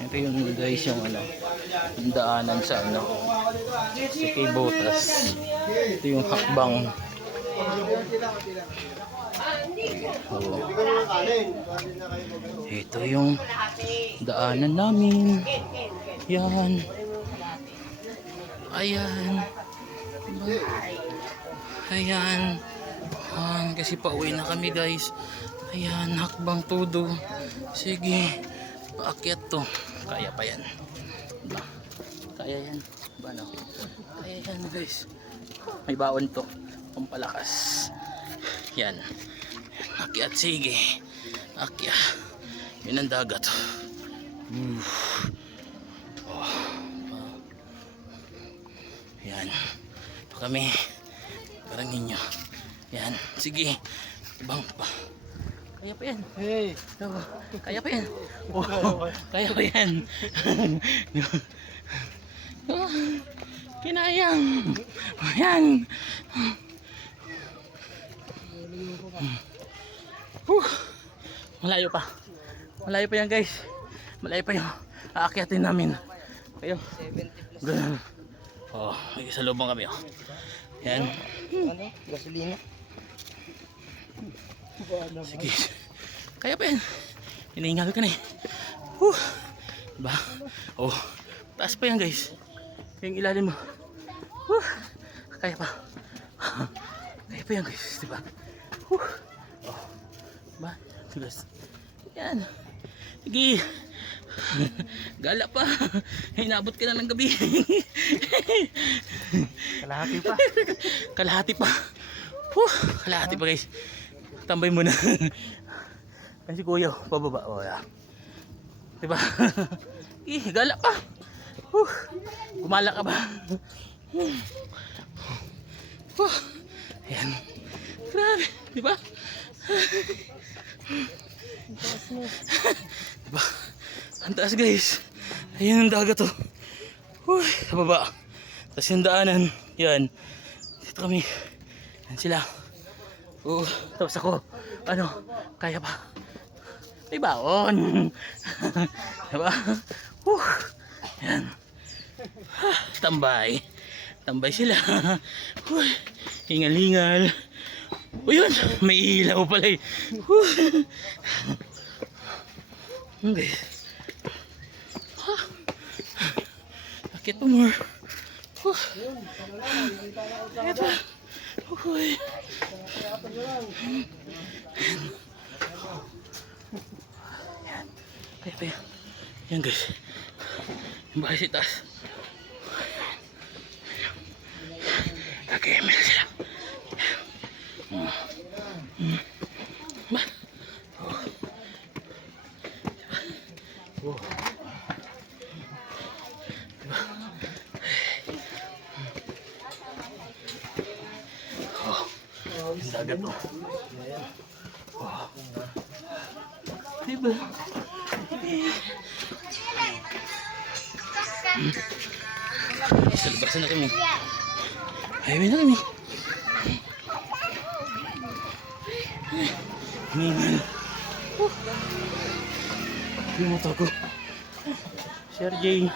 Ito yung guys yung ano, yung daanan sa ano, sa kay Botas. Ito yung hakbang. Oh. Ito yung daanan namin. Yan. Ayan. Ayan. Kasi pauwi na kami guys. Ayan, hakbang todo. Sige, paakyat to. Kaya pa yan. Diba? Kaya yan. Diba, no? Kaya yan guys. May baon to. Pampalakas. Yan. Akyat, sige. Akyat. Yun ang dagat. Oh. Yan. Ito kami. Parang ninyo. Yan. Sige. Ibang pa. Kaya pa yan. Hey. Kaya pa yan. Oh, kaya pa yan. Kinayang. Yan. Malayo pa. Malayo pa yan guys. Malayo pa yung aakyatin namin. Kayo. 70 plus. Ganun. Oh, may kasalubong kami oh. Yan. Ano? Gasolina. Sige. Kaya pa yan. Hinihingal ka na eh. Diba? Oh. Taas pa yan guys. Yung ilalim mo. Kaya pa. Kaya pa yan guys. Diba? Oh. Diba? Guys. Yan. Sige. Gala pa. Hinabot ka na ng gabi. Kalahati pa. Kalahati pa. Kalahati pa guys. Tambay muna. Kasi kuya, pababa. O, yeah. Diba? Gala pa. Gumala ka ba? Ayan. Grabe. Diba? Diba? Ang taas guys. Ayan ang dagat oh. Sa baba. Tapos yung daanan. Yan. Dito kami. Yan sila. Tapos ako. Ano? Kaya pa. May baon. Diba? Yan. Tambay. Tambay sila. Hingal-hingal. Yun. May ilaw pala eh. Okay. Akit pa more. Akit pa. Okay. Yan. Kaya pa yan. Yan guys. Yung bahay sa taas. Nag-email sila. Ba? Oh. Diba? Ang dagat to. Diba? Sa labasan na kami. Highway na kami. Hiningal. Yung motor ko. Sir J.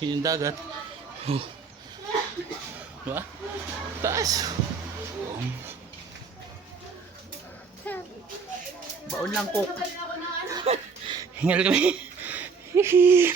Yun yung dagat. Diba? Taas. Baon lang po. Hingal kami. Hihi.